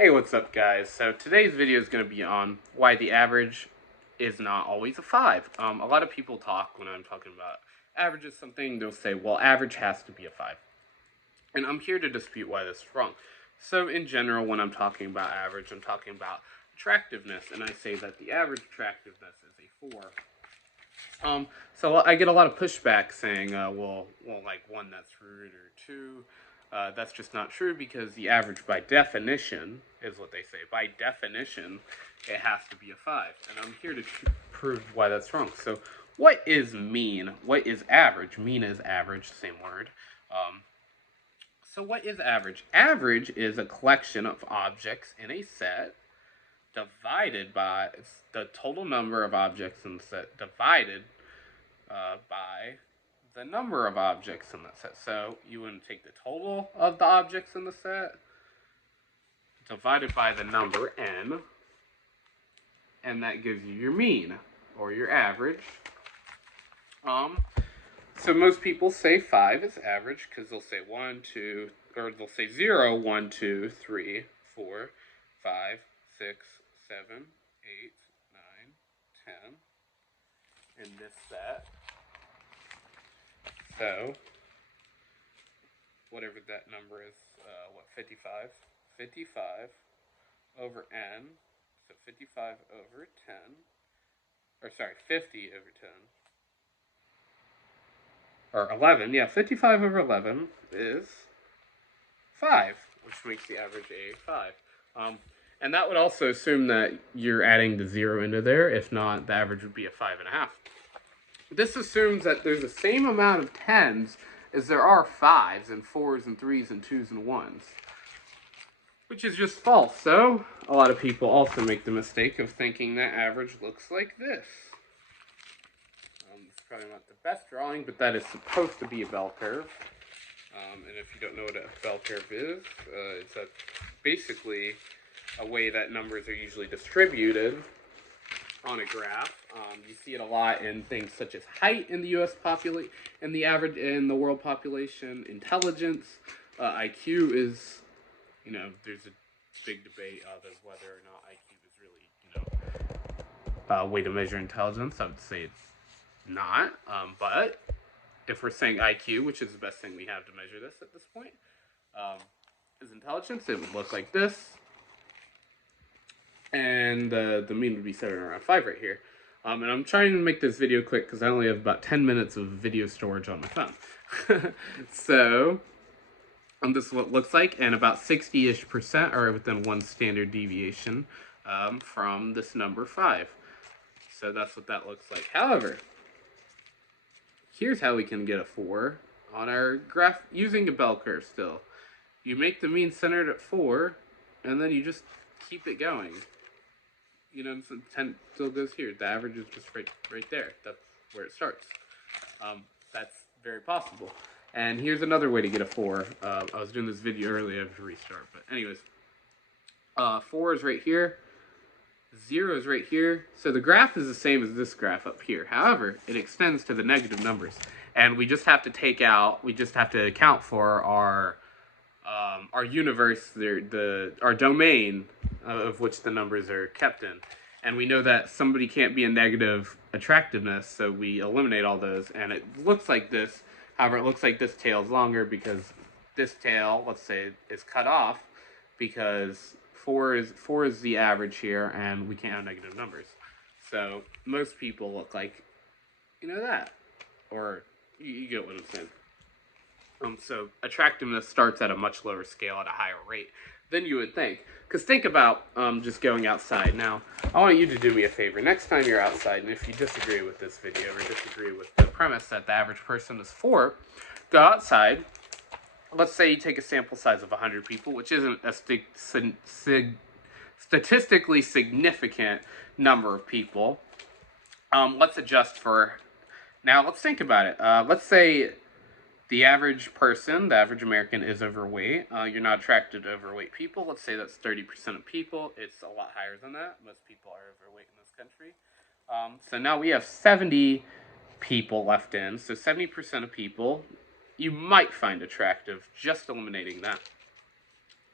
Hey, what's up guys? So today's video is going to be on why the average is not always a 5. A lot of people talk when I'm talking about average is something, they'll say, well, average has to be a 5. And I'm here to dispute why this is wrong. So in general, when I'm talking about average, I'm talking about attractiveness, and I say that the average attractiveness is a 4. So I get a lot of pushback saying, well, like 1, that's rude, or 2, that's just not true, because the average, by definition, is what they say. By definition, it has to be a 5, and I'm here to prove why that's wrong. So, what is mean? What is average? Mean is average, same word. So, what is average? Average is a collection of objects in a set divided by the total number of objects in the set divided by the number of objects in that set. So you want to take the total of the objects in the set divided by the number n, and that gives you your mean or your average. So most people say 5 is average because they'll say 1, 2, or they'll say 0, 1, 2, 3, 4, 5, 6, 7, 8, 9, 10 in this set. So, whatever that number is, 55? 55 over n, so 55 over 10, or sorry, 50 over 10, or 11, yeah, 55 over 11 is 5, which makes the average a 5. And that would also assume that you're adding the 0 into there. If not, the average would be a 5.5. This assumes that there's the same amount of 10s as there are 5s and 4s and 3s and 2s and 1s, which is just false. So a lot of people also make the mistake of thinking that average looks like this. It's probably not the best drawing, but that is supposed to be a bell curve. And if you don't know what a bell curve is, it's basically a way that numbers are usually distributed on a graph. You see it a lot in things such as height in the U.S. population, in the average in the world population, intelligence, IQ is, there's a big debate of whether or not IQ is really, a way to measure intelligence. I would say it's not, but if we're saying IQ, which is the best thing we have to measure this at this point, is intelligence, it would look like this. And the mean would be 7 around 5 right here. And I'm trying to make this video quick because I only have about 10 minutes of video storage on my phone. So, this is what it looks like, and about 60-ish% are within one standard deviation from this number 5. So that's what that looks like. However, here's how we can get a 4 on our graph using a bell curve still. You make the mean centered at 4, and then you just keep it going. So 10 still goes here. The average is just right there. That's where it starts. That's very possible. And here's another way to get a 4. I was doing this video earlier, I have to restart. But anyways, 4 is right here. 0 is right here. So the graph is the same as this graph up here. However, it extends to the negative numbers. And we just have to account for our universe, our domain of which the numbers are kept in. And we know that somebody can't be a negative attractiveness, so we eliminate all those, and it looks like this. However, it looks like this tail is longer because this tail, let's say, is cut off because 4 is the average here, and we can't have negative numbers. So most people look like, that. Or you get what I'm saying. So attractiveness starts at a much lower scale at a higher rate than you would think. Because think about just going outside. Now, I want you to do me a favor. Next time you're outside, and if you disagree with this video or disagree with the premise that the average person is 4, go outside. Let's say you take a sample size of 100 people, which isn't a statistically significant number of people. Let's adjust for... Now, let's think about it. Let's say the average person, the average American, is overweight. You're not attracted to overweight people. Let's say that's 30% of people. It's a lot higher than that. Most people are overweight in this country. So now we have 70 people left in. So 70% of people you might find attractive, just eliminating that.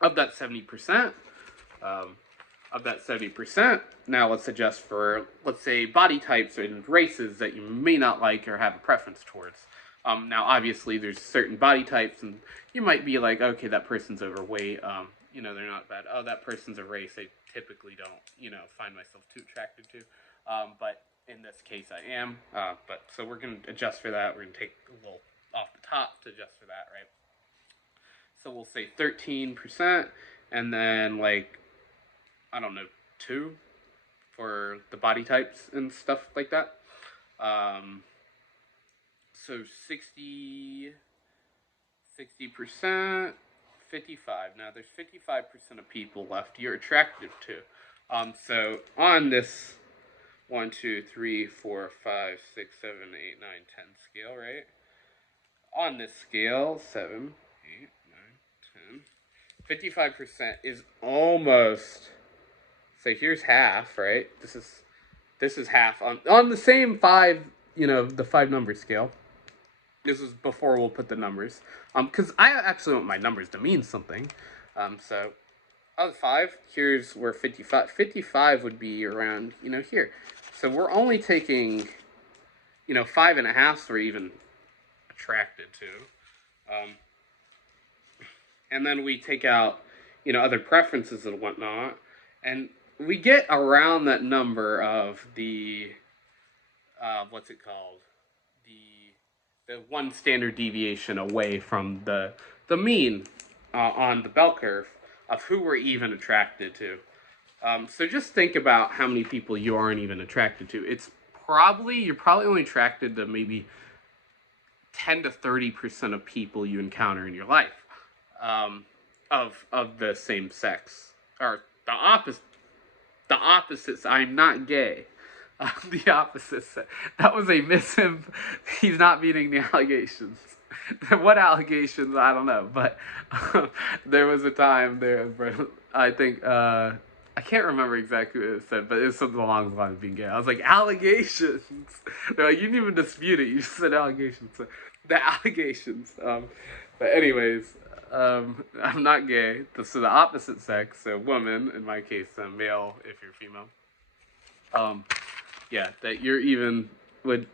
Of that 70%, Of that 70%, now let's adjust for, let's say, body types and races that you may not like or have a preference towards. Now, obviously, there's certain body types, and you might be like, okay, that person's overweight. They're not bad. Oh, that person's a race I typically don't, find myself too attracted to. But in this case, I am. But so we're going to adjust for that. We're going to take a little off the top to adjust for that, right? So we'll say 13%, and then like, I don't know, 2 for the body types and stuff like that. So 60%, 55. Now there's 55% of people left you're attractive to. So on this 1, 2, 3, 4, 5, 6, 7, 8, 9, 10 scale, right? On this scale, 7, 8, 9, 10, 55% is almost. So here's half, right? This is half on the same 5, the 5 number scale. This is before we'll put the numbers. Because I actually want my numbers to mean something. So out of 5, here's where 55 would be around, here. So we're only taking, 5.5 we're even attracted to. And then we take out, other preferences and whatnot. And we get around that number of the, what's it called? The one standard deviation away from the mean on the bell curve of who we're even attracted to. So just think about how many people you aren't even attracted to. You're probably only attracted to maybe 10 to 30% of people you encounter in your life, of the same sex, or the opposite. The opposites. I'm not gay. The opposite. That was a He's not meeting the allegations. What allegations? I don't know. But there was a time there. I think I can't remember exactly what it said, but it was something along the lines of being gay. I was like, allegations. They're like, you didn't even dispute it. You just said allegations. So, the allegations. But anyways. I'm not gay. So the opposite sex, so woman, in my case, male if you're female. That you're even would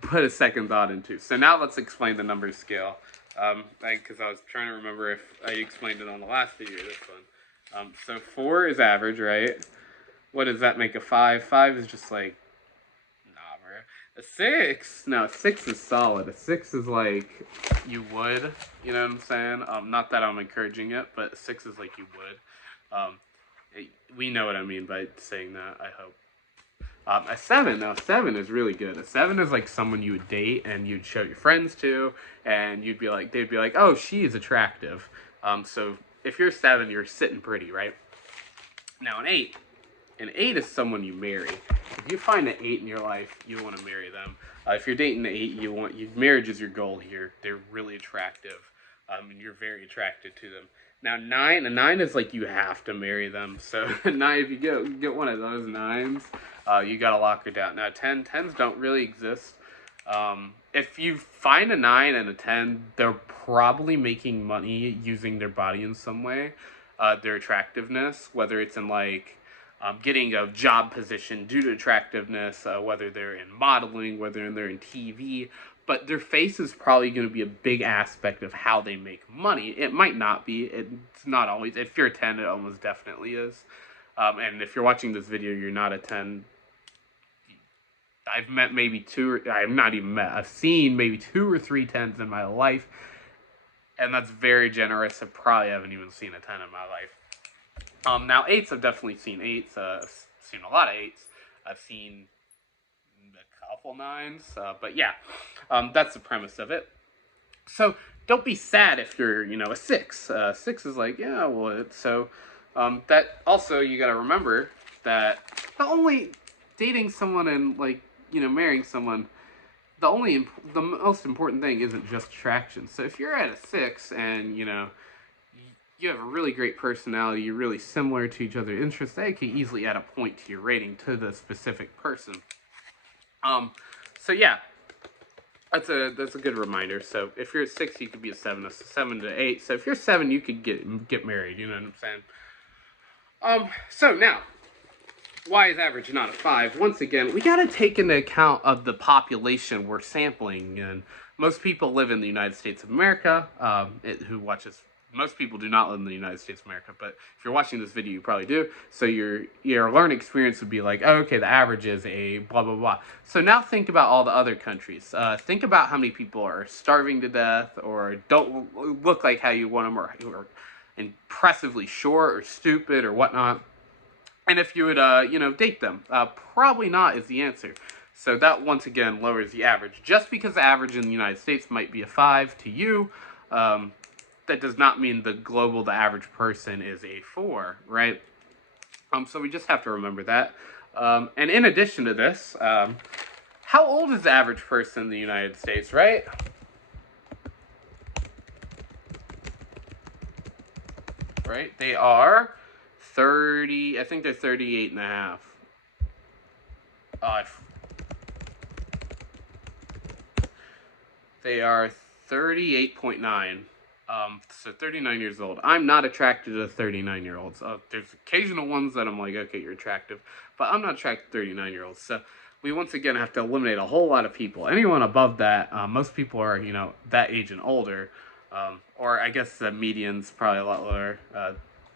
put a second thought into. So now let's explain the number scale. Because I was trying to remember if I explained it on the last video. This one. So 4 is average, right? What does that make a 5? 5 is just like, nah, bro. A 6? No, a 6 is solid. A 6 is like, you would, you know what I'm saying? Not that I'm encouraging it, but a 6 is like you would. We know what I mean by saying that, I hope. A 7, now 7 is really good. A 7 is like someone you would date and you'd show your friends to, and they'd be like, oh, she is attractive. So if you're 7, you're sitting pretty, right? Now an 8 is someone you marry. If you find an 8 in your life, you want to marry them. If you're dating an 8, marriage is your goal here. They're really attractive, and you're very attracted to them. Now a 9 is like you have to marry them. So 9, if you get one of those 9s, you gotta lock her down. Now 10s don't really exist. If you find a 9 and a 10, they're probably making money using their body in some way, their attractiveness, whether it's in like getting a job position due to attractiveness, whether they're in modeling, whether they're in TV. But their face is probably going to be a big aspect of how they make money. It might not be. It's not always. If you're a 10, it almost definitely is. And if you're watching this video, you're not a 10. I've met maybe 2, or I've not even met. I've seen maybe 2 or 3 10s in my life. And that's very generous. I probably haven't even seen a 10 in my life. Now 8s, I've definitely seen 8s. I've seen a lot of 8s. I've seen a couple 9s. But yeah, that's the premise of it. So don't be sad if you're, a 6. 6 is like, yeah, well, so that also you got to remember that the only dating someone and like, marrying someone, the most important thing isn't just attraction. So if you're at a 6 and, you have a really great personality, you're really similar to each other's interests, that could easily add a point to your rating to the specific person. So yeah, that's a good reminder. So if you're a 6, you could be a 7, a 7 to 8. So if you're 7, you could get married. You know what I'm saying? So now, why is average not a 5? Once again, we got to take into account of the population we're sampling, and most people live in the United States of America. Who watches? Most people do not live in the United States of America, but if you're watching this video, you probably do. So your learning experience would be like, oh, okay, the average is a blah blah blah. So now think about all the other countries. Think about how many people are starving to death or don't look like how you want them, or who are impressively short or stupid or whatnot. And if you would, date them, probably not is the answer. So that once again lowers the average. Just because the average in the United States might be a 5 to you, that does not mean the average person is a 4, right? So we just have to remember that. And in addition to this, how old is the average person in the United States, right? Right? They are 30, I think they're 38 and a half. They are 38.9. So 39 years old. I'm not attracted to 39-year-olds. There's occasional ones that I'm like, okay, you're attractive, but I'm not attracted to 39-year-olds. So we once again have to eliminate a whole lot of people. Anyone above that, most people are, that age and older. Or I guess the median's probably a lot lower.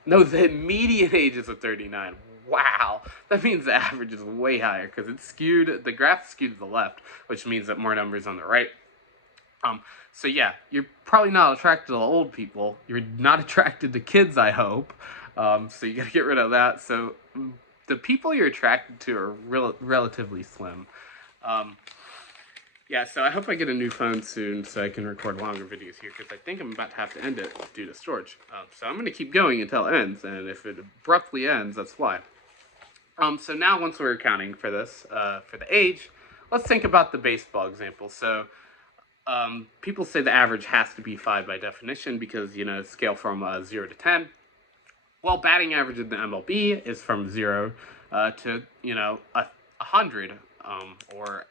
No, the median age is 39. Wow, that means the average is way higher because it's skewed. The graph's skewed to the left, which means that more numbers on the right. So yeah, you're probably not attracted to old people. You're not attracted to kids, I hope. So you gotta get rid of that. So the people you're attracted to are relatively slim. Yeah, so I hope I get a new phone soon so I can record longer videos here, because I think I'm about to have to end it due to storage. So I'm going to keep going until it ends, and if it abruptly ends, that's why. So now once we're accounting for this, for the age, let's think about the baseball example. So people say the average has to be 5 by definition because, scale from 0 to 10. Well, batting average in the MLB is from 0 to, 100, or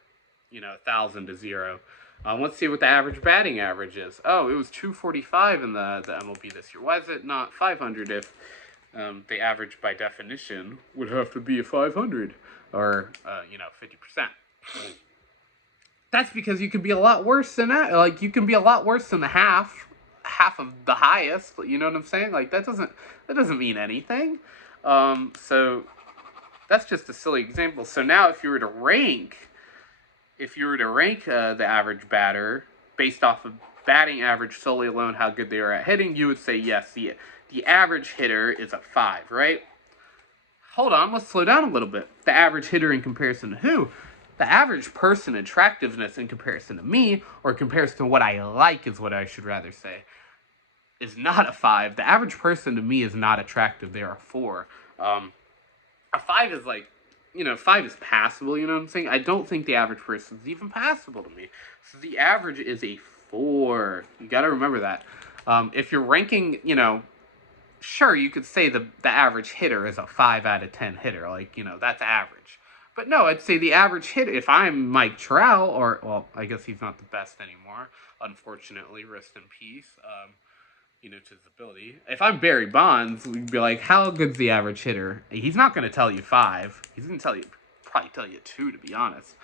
1,000 to 0. Let's see what the average batting average is. Oh, it was 245 in the MLB this year. Why is it not 500 if the average by definition would have to be a 500 or 50%? That's because you could be a lot worse than that. Like, you can be a lot worse than the half of the highest. You know what I'm saying? Like, that doesn't mean anything. So that's just a silly example. So now if you were to rank the average batter based off of batting average solely alone, how good they are at hitting, you would say yes, the average hitter is a 5, right? Hold on, let's slow down a little bit. The average hitter in comparison to who? The average person attractiveness in comparison to me, or comparison to what I like is what I should rather say, is not a 5. The average person to me is not attractive. They're a 4. A 5 is like, 5 is passable, you know what I'm saying? I don't think the average person is even passable to me. So the average is a 4. You got to remember that. If you're ranking, sure, you could say the average hitter is a 5 out of 10 hitter. Like, that's average. But no, I'd say the average hitter, if I'm Mike Trout, well, I guess he's not the best anymore, unfortunately, rest in peace, to his ability. If I'm Barry Bonds, we'd be like, how good's the average hitter? He's not going to tell you 5. He's going to probably tell you 2, to be honest.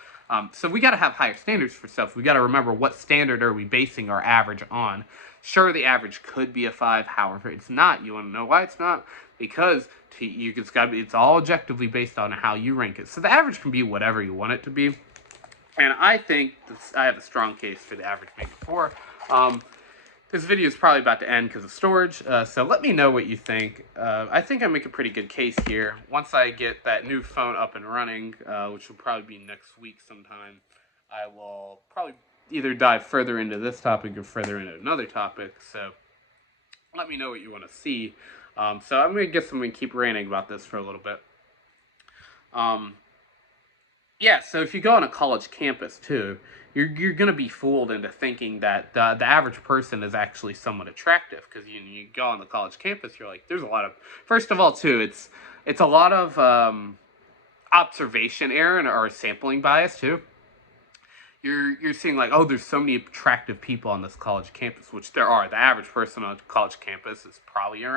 So we got to have higher standards for stuff. We got to remember what standard are we basing our average on. Sure, the average could be a 5, however, it's not. You want to know why it's not? Because it's all objectively based on how you rank it. So the average can be whatever you want it to be. And I think I have a strong case for the average being a 4. This video is probably about to end because of storage, so let me know what you think. I think I make a pretty good case here. Once I get that new phone up and running, which will probably be next week sometime, I will probably either dive further into this topic or further into another topic, so let me know what you want to see. So I'm going to get someone to keep ranting about this for a little bit. Yeah, so if you go on a college campus too, you're going to be fooled into thinking that the average person is actually somewhat attractive, because you go on the college campus, you're like, there's a lot of, first of all too, it's a lot of observation error or sampling bias too. You're seeing like, oh, there's so many attractive people on this college campus, which there are. The average person on a college campus is probably around